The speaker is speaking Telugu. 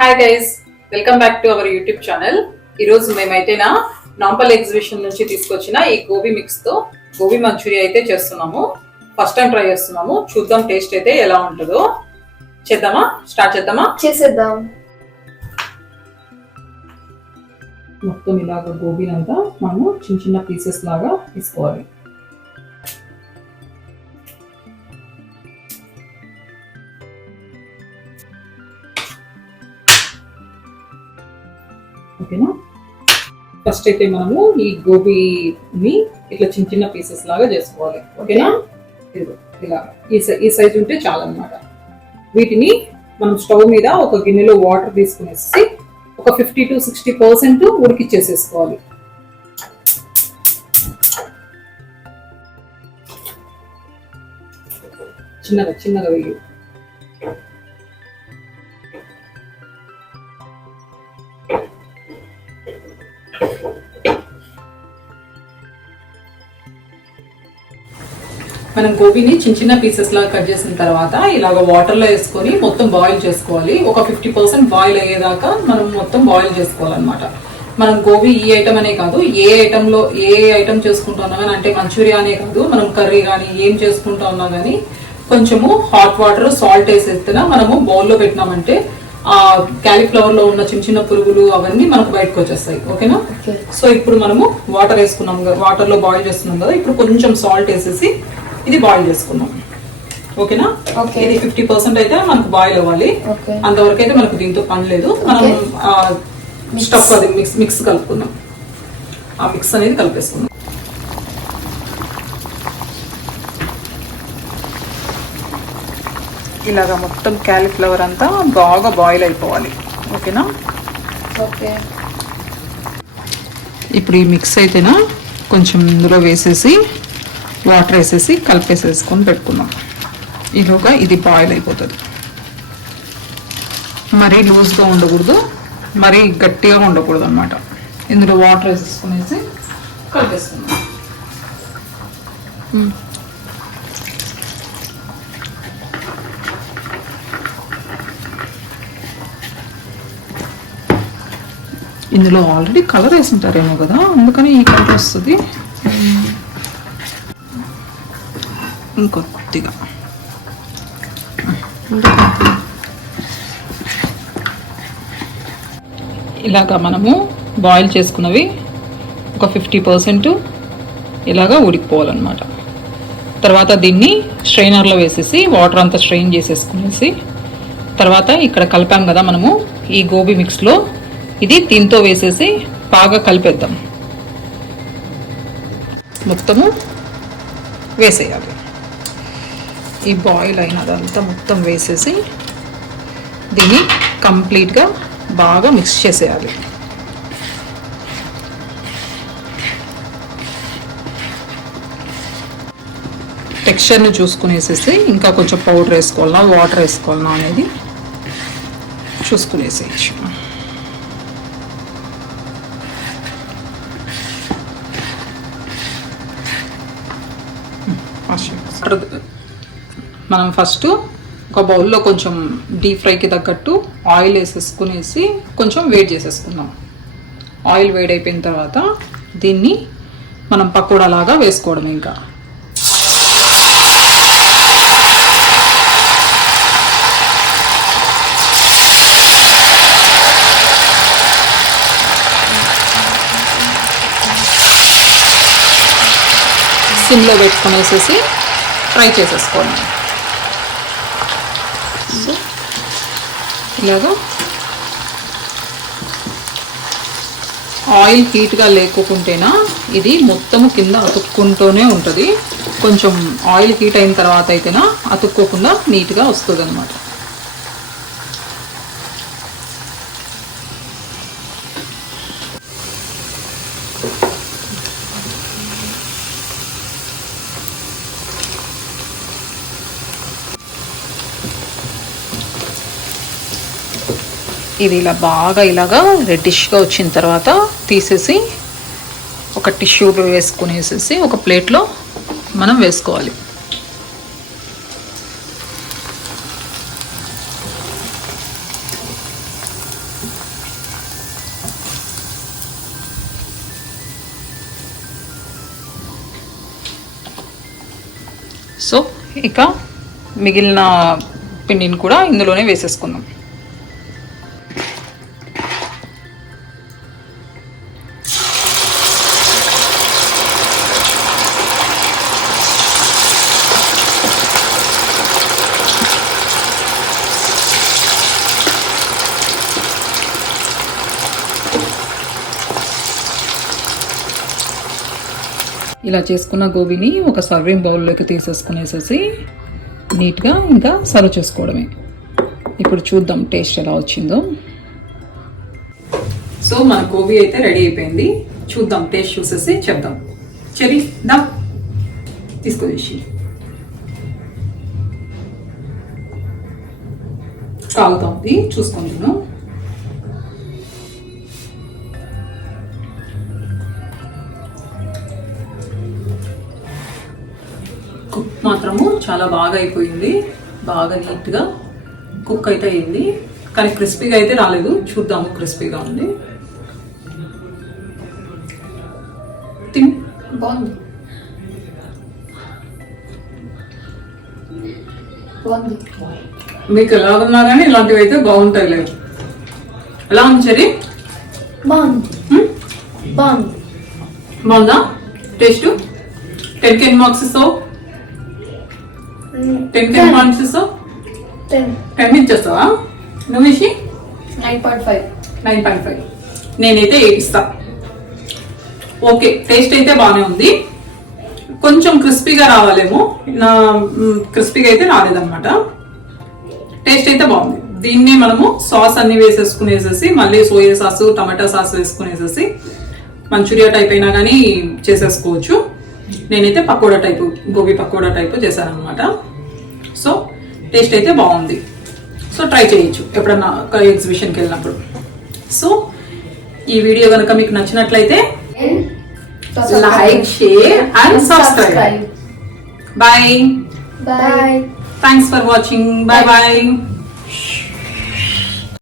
Hi guys welcome back to our YouTube channel ఈరోజు మేమైతేనా నాంపల్ ఎగ్జిబిషన్ నుంచి తీసుకొచ్చిన ఈ గోబీ మిక్స్తో గోబీ మంచూరియా అయితే చేస్తున్నాము. ఫస్ట్ టైం ట్రై చేస్తున్నాము. చూద్దాం టేస్ట్ అయితే ఎలా ఉంటుందో. చేద్దామా? స్టార్ట్ చేద్దామా? చేసేద్దాం. మొత్తం ఇలాగ గోబీనంతా మనము చిన్న చిన్న పీసెస్ లాగా తీసుకోవాలి. ఫస్ట్ అయితే మనము ఈ గోబీని ఇట్లా చిన్న చిన్న పీసెస్ లాగా చేసుకోవాలి. ఓకేనా? ఇలా. ఈ సై- ఈ సైజ్ ఉంటే చాలన్నమాట. వీటిని మనం స్టవ్ మీద ఒక గిన్నెలో వాటర్ తీసుకునేసి ఒక ఫిఫ్టీ టు సిక్స్టీ పర్సెంట్ ఉడికిచ్చేసేసుకోవాలి. చిన్నగా చిన్నగా వేయి. మనం గోబీని చిన్న చిన్న పీసెస్ లాగా కట్ చేసిన తర్వాత ఇలాగ వాటర్లో వేసుకొని మొత్తం బాయిల్ చేసుకోవాలి. ఒక ఫిఫ్టీ పర్సెంట్ బాయిల్ అయ్యేదాకా మనం మొత్తం బాయిల్ చేసుకోవాలన్నమాట. మనం గోబీ ఈ ఐటమ్ అనే కాదు ఏ ఐటమ్లో ఏ ఐటమ్ చేసుకుంటున్నా కానీ అంటే మంచూరియా అనే కాదు మనం కర్రీ కానీ ఏం చేసుకుంటా ఉన్నా కానీ కొంచెము హాట్ వాటర్ సాల్ట్ వేసేస్తున్నా మనము బౌల్లో పెట్టినామంటే ఆ క్యాలీఫ్లవర్లో ఉన్న చిన్న చిన్న పురుగులు అవన్నీ మనకు బయటకు వచ్చేస్తాయి. ఓకేనా? ఓకే. సో ఇప్పుడు మనము వాటర్ వేసుకున్నాం కదా వాటర్లో బాయిల్ చేస్తున్నాం కదా ఇప్పుడు కొంచెం సాల్ట్ వేసేసి ఇది బాయిల్ చేసుకున్నాం ఓకేనా? ఓకే. ఇది ఫిఫ్టీ పర్సెంట్ అయితే మనకు బాయిల్ అవ్వాలి. అంతవరకు అయితే మనకు దీంతో పని లేదు. మనం స్టఫ్ అది మిక్స్ మిక్స్ కలుపుకుందాం. ఆ మిక్స్ అనేది కలిపేసుకుందాం. ఇలాగా మొత్తం క్యాలీఫ్లవర్ అంతా బాగా బాయిల్ అయిపోవాలి. ఓకేనా? ఓకే. ఇప్పుడు ఈ మిక్స్ అయితేనా కొంచెం ఇందులో వేసేసి వాటర్ వేసేసి కలిపేసేసుకొని పెట్టుకుందాం. ఈలోగా ఇది బాయిల్ అయిపోతుంది. మరీ లూజ్గా ఉండకూడదు మరీ గట్టిగా ఉండకూడదు అనమాట ఇందులో వాటర్ వేసేసుకునేసి కలిపేసుకుందాం. మ్మ్. ఇందులో ఆల్రెడీ కలర్ వేసి ఉంటారేమో కదా అందుకని ఈ కలర్ వస్తుంది. ఇంకొద్దిగా ఇలాగా మనము బాయిల్ చేసుకున్నవి ఒక ఫిఫ్టీ పర్సెంట్ ఇలాగా ఉడికిపోవాలన్నమాట. తర్వాత దీన్ని స్ట్రైనర్లో వేసేసి వాటర్ అంతా స్ట్రెయిన్ చేసేసుకునేసి తర్వాత ఇక్కడ కలిపాం కదా మనము ఈ గోబీ మిక్స్లో ఇది దీంతో వేసేసి బాగా కలిపేద్దాం. మొత్తము వేసేయాలి. ఈ బాయిల్ అయినదంతా మొత్తం వేసేసి దీన్ని కంప్లీట్గా బాగా మిక్స్ చేసేయాలి. టెక్స్చర్ని చూసుకునేసేసి ఇంకా కొంచెం పౌడర్ వేసుకోవాలన్నా వాటర్ వేసుకోవాలన్నా అనేది చూసుకునేసేయచ్చు. Hmm, మనం ఫస్ట్ ఒక బౌల్లో కొంచెం డీప్ ఫ్రైకి తగ్గట్టు ఆయిల్ వేసేసుకునేసి కొంచెం వేడి చేసేసుకుందాం. ఆయిల్ వేడైపోయిన తర్వాత దీన్ని మనం పకోడా లాగా వేసుకోవడం ఇంకా. సిమ్లో పెట్టుకునేసేసి ఫ్రై చేసేసుకోండి. సో ఇలాగా. ఆయిల్ హీట్గా లేకోకుంటేనా ఇది మొత్తము కింద అతుక్కుంటూనే ఉంటుంది. కొంచెం ఆయిల్ హీట్ అయిన తర్వాత అయితేనా అతుక్కోకుండా నీట్గా వస్తుంది అనమాట ఇది ఇలా బాగా ఇలాగా రెడ్డిష్గా వచ్చిన తర్వాత తీసేసి ఒక టిష్యూ వేసుకునేసేసి ఒక ప్లేట్లో మనం వేసుకోవాలి. సో ఇక మిగిలిన పిండిని కూడా ఇందులోనే వేసేసుకుందాం. ఇలా చేసుకున్న గోబీని ఒక సర్వింగ్ బౌల్లోకి తీసేసుకునేసేసి నీట్గా ఇంకా సర్వ్ చేసుకోవడమే. ఇప్పుడు చూద్దాం టేస్ట్ ఎలా వచ్చిందో. సో మన గోబీ అయితే రెడీ అయిపోయింది. చూద్దాం టేస్ట్ చూసేసి చెప్దాం. చెరి దా. తీసుకొచ్చి కాగుతుంది చూసుకుంటున్నాను కుక్ మాత్రము చాలా బాగా అయిపోయింది. బాగా నీట్గా కుక్ అయితే అయింది. కానీ క్రిస్పీగా అయితే రాలేదు. చూద్దాము క్రిస్పీగా ఉంది. తిన్ బాగుంది. బాగుంది. మీకు ఎలా ఉన్నా కానీ ఇలాంటివి అయితే బాగుంటాయి లేదు ఎలా ఉంది చెరి బాగుంది? బాగుంది. బాగుందా? టేస్ట్? టెన్కి ఎన్ని మార్క్స్ ఇస్తావు? టెన్కి ఎన్ని మార్క్స్ ఇస్తావు టెన్ టెన్ ఇచ్చేస్తావా నువ్వు ఇషి nine point five nine point five నేనైతే ఎయిట్ ఇస్తా. ఓకే టేస్ట్ అయితే బాగానే ఉంది. కొంచెం క్రిస్పీగా రావాలేమో. నా క్రిస్పీగా అయితే రాలేదన్నమాట. టేస్ట్ అయితే బాగుంది. దీన్ని మనము సాస్ అన్ని వేసేసుకునేసేసి మళ్ళీ సోయా సాస్ టమాటా సాస్ వేసుకునేసేసి మంచూరియా టైప్ అయినా కానీ చేసేసుకోవచ్చు. నేనైతే పకోడా టైపు గోబీ పకోడా టైపు చేశాను అనమాట సో టేస్ట్ అయితే బాగుంది. సో ట్రై చేయొచ్చు ఎప్పుడన్నా ఎగ్జిబిషన్కి వెళ్ళినప్పుడు. సో ఈ వీడియో కనుక మీకు నచ్చినట్లయితే like share and subscribe bye bye thanks for watching bye bye